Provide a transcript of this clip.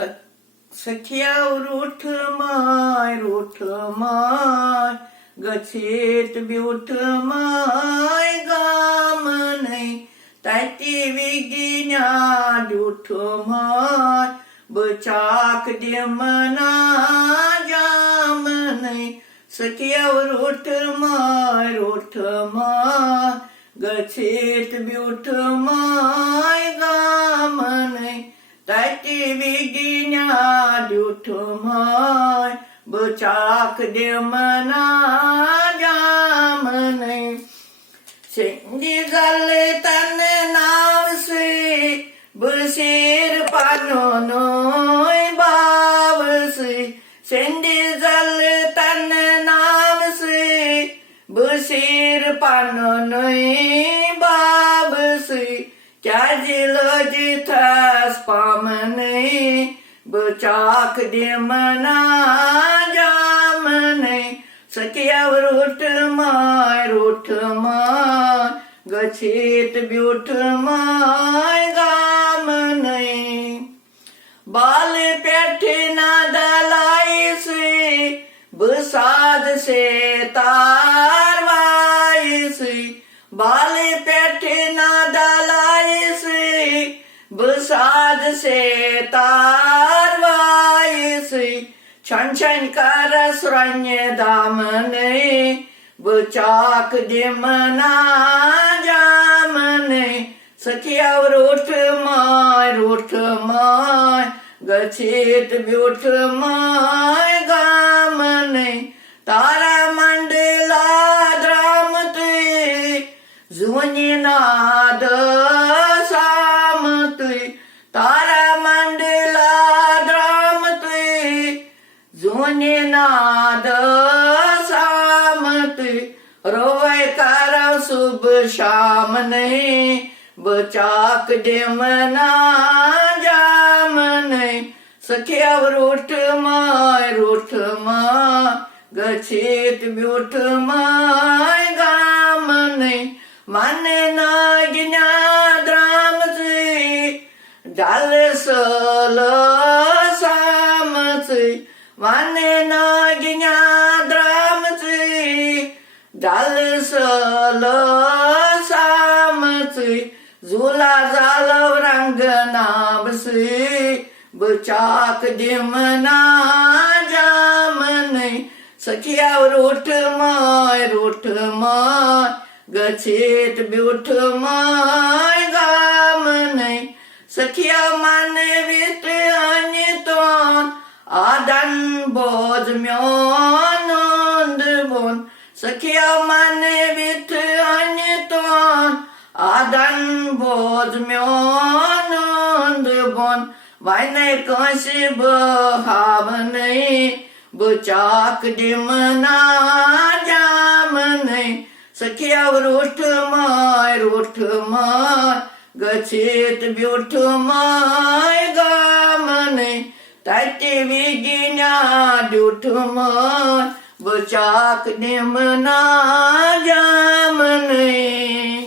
सख्या रूठ my गच्छेत ब्यूठ my गाम नहीं ताती विगिन्या दूठ माय बचाक दिमना जाम नहीं सख्या रूठ माय गच्छेत ब्यूठ माय गाम नहीं ताती विगिन्या दूठ माय बचाक दिमना जाम नहीं शेंडी झाले तन नाव से बशीर पानो नोय बाव से शेंडी झाले तन नाव से बशीर पानो नोय बाव से क्या जिलो जिथास पामने बचाक दिमना जाम नहीं सख्या रूठ माय गच्छेत ब्यूठ माय गाम नहीं बाल पेठे ना दलाई से बसाद से तारवाई से बाल पेठे ना दलाई से बसाद से तारवाई से छन छन कर सुरन्य दामने बचाक दिमना जामने सखिया रूठ माय गच्छेत ब्यूठ माय गामने तारा मंडला द्रामते जुनी नाद सामते तारा मंडला द्रामते जुनी नाद सामते रोवे कर शुभ शाम नहीं बचाक दिमना जाम नहीं सख्या रूठ माय गच्छेत ब्यूठ माय गाम नहीं मन न गिन्या द्राम से डाल सल साम से मन न गिन्या द्राम से डाल सल साम से झूला झालव रंग नाब से बचाक दिमना जाम नहीं सखिया रूठ माय गच्छेत ब्यूठ माय गाम नहीं सखिया मन वित अन्यतोन आदन बोझ म्योनंद बोन सखिया मन वित अन्यतोन आदन बोझ म्योनंद बोन वायने कशी बहाव नहीं बचाक दिमना जाम नहीं सखिया रूठ माय गच्छेत ब्यूठ माय गाम नहीं ताती विगिन्या दूठ माय बचाक दिमना जाम नहीं।